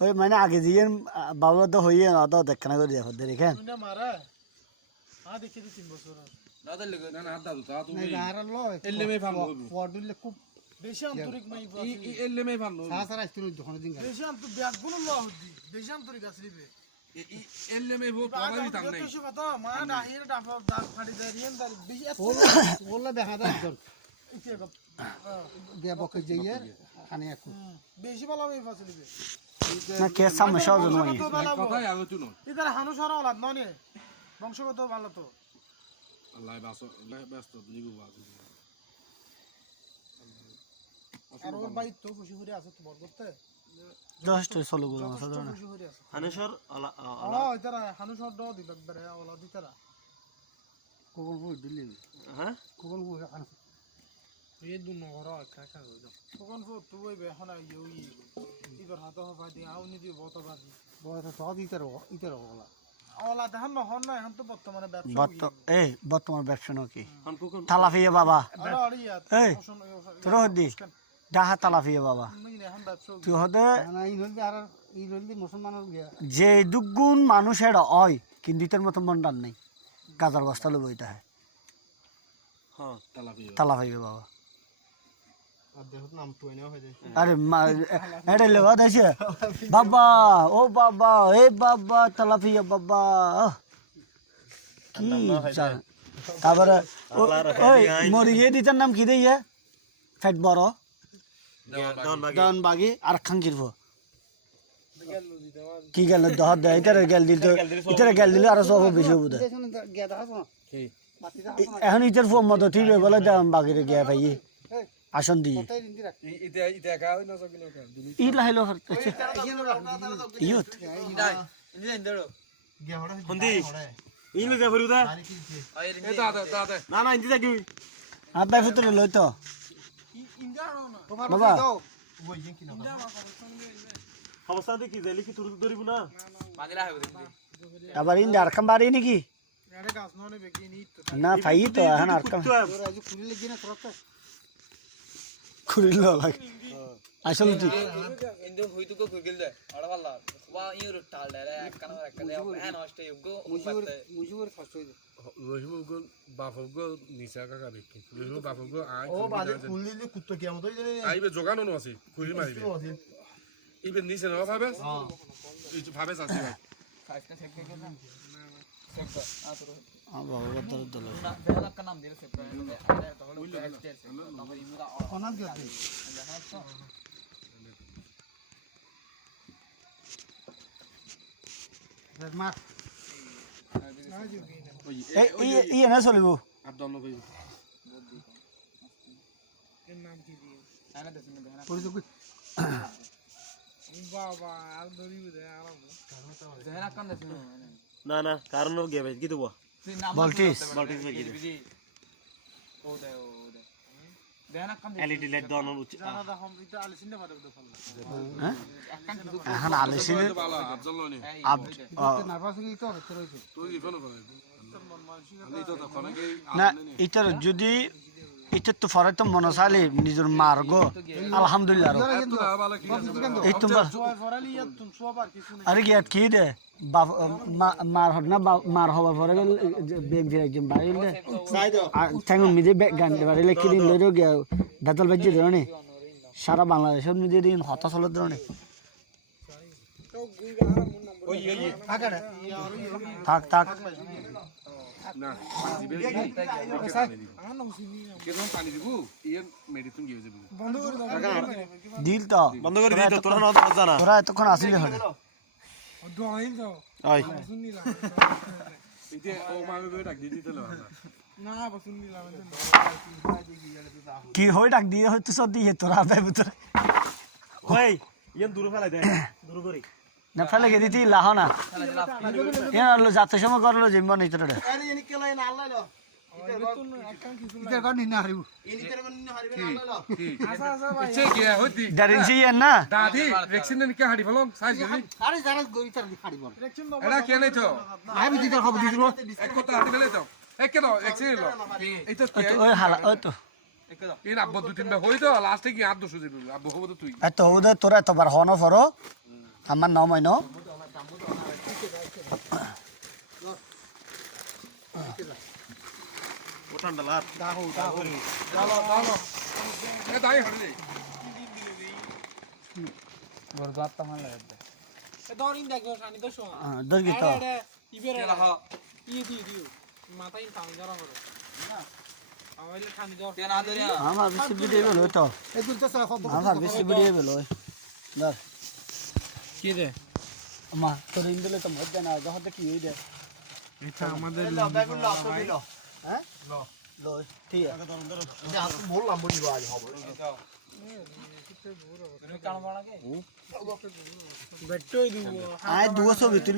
ওই মানে আগে দিয়ে বাবা তো হইয়ে না তো দেখা না করে দেখো দেখেন মারা হ্যাঁ দেখি 3 বছর না তাহলে না না দাদু তা তুমি গারার লো এলএমএ ফান ফডুলে খুব বেশি আন্তরিক মাই এলএমএ ফান সারা আসছিল যখন দিন বেশি আন্তরিক ব্যাগগুলো লো হদি বেশি আন্তরিক আসলিবে এলএমএ ভো পাগাবি তাম নাই কিছু কথা মা ডাহির ডাফা দাগ ফাড়ি যায় রিয়েন দার বেশি বললা দেখা যায় একজন দিয়া বকে যাইয়ে খানে এক বেশি ভালো আমি ফাসলিবে না কে সামনে সহজ নয় কথাই আলোচনা ইদার হানু সারা ওলাদ ননে বংশগত ভালো তো আল্লাহ ব্যস্ত নিবু বাজু আর ওর ভাই তো খুশি করে আছে তো বড় করতে জাস্ট চলো গো সাধারণ খুশি করে আছে হানেশ্বর ইতারা হানুসর দ দিবে একবারে ওলা দিতারা কোন বই দিলি হ্যাঁ কোন বই হানু এই দু নহর কাকা কোন ফো তুই বে হনা ইউই ইবার হাত হবা দি আউনি দি বত বাজি বত তো ইতারা ওলা ওলা দেখান নহর না এখন তো বর্তমানে ব্যবসা বর্তমান ব্যবসা নাকি হানপুকুন তালাফিয়া বাবা আরে ইয়াত এই তোর হদি ডাহা তালাফিয়া বাবা এখন ব্যবসা তুই হদে না এই হলদি আর এই হলদি মুসলমানের গিয়া যে দুগুণ মানুষের হয় কিন্তু ইতার মতো মন্ডার নেই গাজার বস্তা লব এটা হয় হ্যাঁ তালাফিয়া বাবা আর দেখো নাম তো এনে হয়ে যায় আরে এটা লেবা দেছে বাবা ও বাবা এ বাবা তালাফিয়া বাবা কি তারপরে ওই মরিয়ে দিতার নাম কি দিয়ে ফেট বড় দন বাগি আর খাঙ্কিরব কি গেল দহ দে এটারে গেল দিল এটারে গেল দিলে আর সব বেশি হবো এখন ইটার ফোন মতো ঠিক হয়ে বলে দাম বাগিরে গিয়া ভাই আসন দিয়ে ই লাইলো ইয়ুত হন্দি ইলে যা বরুদা এ দাদা দাদা না না ইন্দি যাকি আব্বাই ফুতরে লই তো বাবা অবস্থা দেখি যাইলে কি তুরু ধরিব না আবার ইন আর কাম বাড়ি নাকি আরে গাছ ননে বেকি নি তো না ফাই তো এখন আর কাম রাজু খুলে লাগি না করতে খুলিল লাগে আসলে ঠিক ಇಂದು ಹೋಯ್ತು ಕುಗಿಲ್ದ ಅಡವಲ್ಲ ವಾ ಇವರು ಟಾಲ್ದಾರೆ ಕನವ ಕಲೆ ಹ್ಯಾನ್ ಅಷ್ಟೇ ಯುಗ್ಗು মুজিবর ফাস্ট হইছে রহিমগো বাফগো নিসা কাকা দেখি রহিম বাফগো আই ও বাদে খুললি কুত্তো কি আমতো জানে আইবে জোগানো নো আছে কই মারিবে ইবে নিসে না ভাবে হ্যাঁ এই ভাবে আছে ভাই ফাইসটা থেকে গেল না সেটা আতর বাবা বদল দল না বেলা কা নাম দিলে সেটা আরে তখন এক্সটেন্স তারপর ইমুরা অনাম কি আছে মা এই না চলিব আব্দুল নবী এর নাম কি দিয়ে আনা দেন দেন পরিচয় বাবা আর দরিব দে আর দেন কান দেন না না কারণ গে ভাই কি দেব বলটিস ও দে দেন কান এলইডি লাইট দাও উচিত জানা দা হাম এটা আলিসিনে বাদে উঠে ফেললা হ্যাঁ এখন আলিসিনে ভালো আব্দুল নবী নার্ভাস হয়ে তো হচ্ছে রইছে তুই কি ফোন করে আমি তো তখন আগে না এটার যদি এটা তো ফরে তো মনে চাইলে নিজের মার্গ আলহামদুলিল্লাহ এই তো জয় ফরালি ইয়া তুম সবার কিছু নাই আরে কি কি দে মার হট না মার হবার পরে বেঞ্চে একজন বাড়িলে ঠ্যাঙ্গুন মিজে গান বাড়িলে কিদিন লইরো গিয়া বেতল বাজি ধরনে সারা বাংলাদেশের মিজে দিন হতা চলে ধরনে থাক থাক না দিবে কি কেন পানি দিব ইয়ে মেডিসিন গিয়ে যাবে বন্ধ করে দাও দিল তো বন্ধ করে দিই তো তোরা না জানা তোরা এতক্ষণ আসিলে হয় দোয়াইল যাও ওই শুননিলা ইতে ও মামে ডাক দিয়ে দিতে লাগা না বা শুননিলা কি হই ডাক দিয়ে হয়তো সব দিয়ে তোরা বে ভিতরে ওই ইয়ান দূর ফেলাই দে দূর করি না ফেলে গে দিতি লাহ না এ যাতে সময় করলো জিম্বা নেই তোরা ইতার কোন নিনা হারিব ইচ্ছে কি হইতি দারিন সি না দাদি ভ্যাকসিন নে কি হাড়ি ফলং সাইজ গলি আরে যারা গইতার হারিব এরা কে নাই তো আইবি দিতার খবর দিছিল এক কথা হাড়ি ফেলে তো এক কেন ভ্যাকসিন লো এই তো ওই হালা ওই তো এই আব্বু দু তিনটা হই তো লাস্টে কি আব্দু সুজি দিল আব্বু হবো তো তুই এত ওদের তোরা এতবার হন ফরো আমার নাম হয় ন ও ঠান্ডা লাগ দাহো দাহো এ তাই হরে বড় আত্মা মান লাগে এ দরিন দেখো শানি তো শো দর কি তো ইবেরে কেলা হ দিও মাথায় টান জরা করে না আমাইলে ঠান জর তে না ধরে আমার বেশি ভিডিও বেলো তো এই দুটো সারা কত আমার বেশি ভিডিও বেলো দর কি রে আমা তোর ইন্দলে তো মজা না যখন কি হই দে এটা আমাদের হ্যাঁ লো ঠিক আছে তুমি কান বানাকে বেট্টোই দিব আয় 200 ভিতর